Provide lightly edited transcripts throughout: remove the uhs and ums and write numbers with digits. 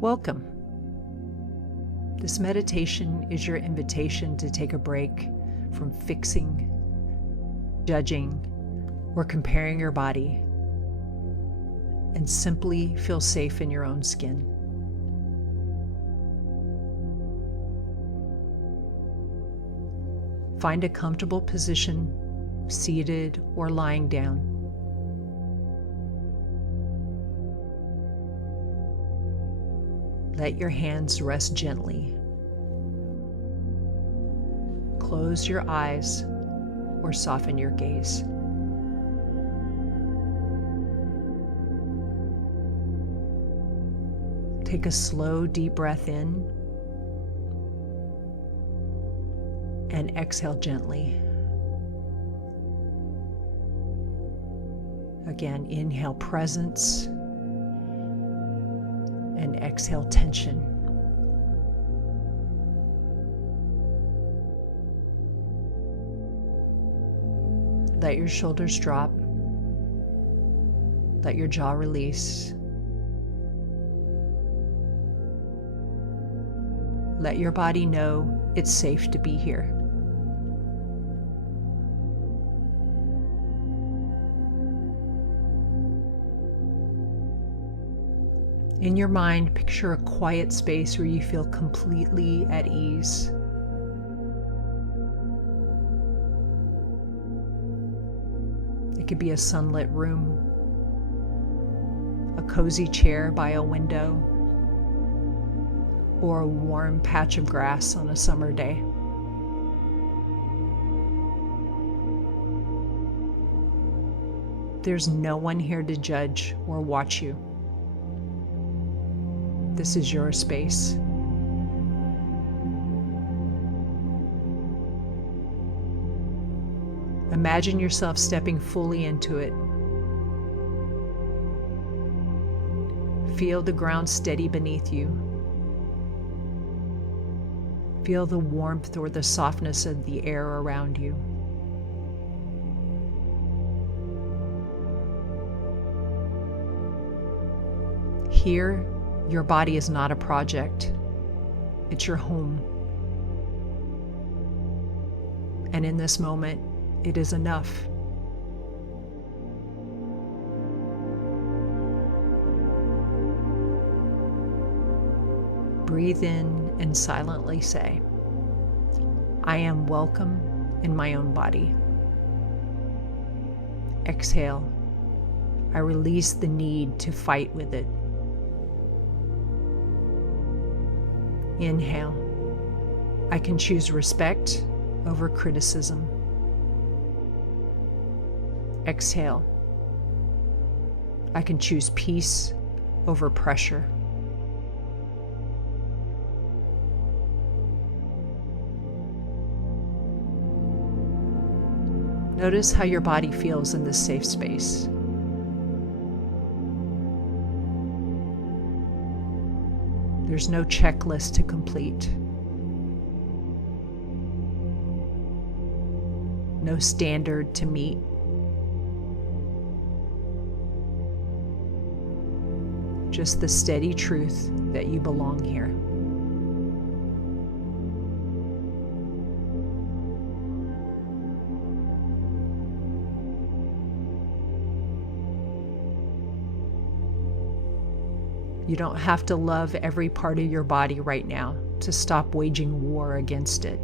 Welcome. This meditation is your invitation to take a break from fixing, judging, or comparing your body and simply feel safe in your own skin. Find a comfortable position, seated or lying down. Let your hands rest gently. Close your eyes or soften your gaze. Take a slow, deep breath in and exhale gently. Again, inhale presence and exhale tension. Let your shoulders drop. Let your jaw release. Let your body know it's safe to be here. In your mind, picture a quiet space where you feel completely at ease. It could be a sunlit room, a cozy chair by a window, or a warm patch of grass on a summer day. There's no one here to judge or watch you. This is your space. Imagine yourself stepping fully into it. Feel the ground steady beneath you. Feel the warmth or the softness of the air around you. Here, your body is not a project. It's your home. And in this moment, it is enough. Breathe in and silently say, I am welcome in my own body. Exhale. I release the need to fight with it. Inhale. I can choose respect over criticism. Exhale. I can choose peace over pressure. Notice how your body feels in this safe space. There's no checklist to complete. No standard to meet. Just the steady truth that you belong here. You don't have to love every part of your body right now to stop waging war against it.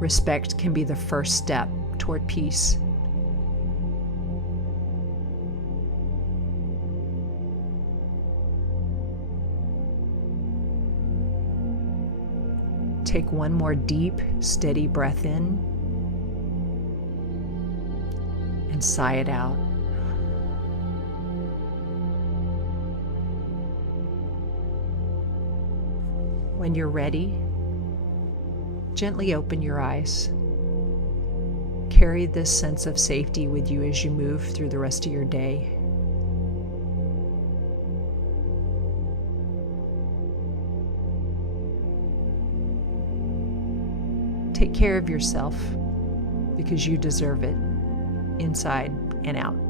Respect can be the first step toward peace. Take one more deep, steady breath in and sigh it out. When you're ready, gently open your eyes. Carry this sense of safety with you as you move through the rest of your day. Take care of yourself. because you deserve it, inside and out.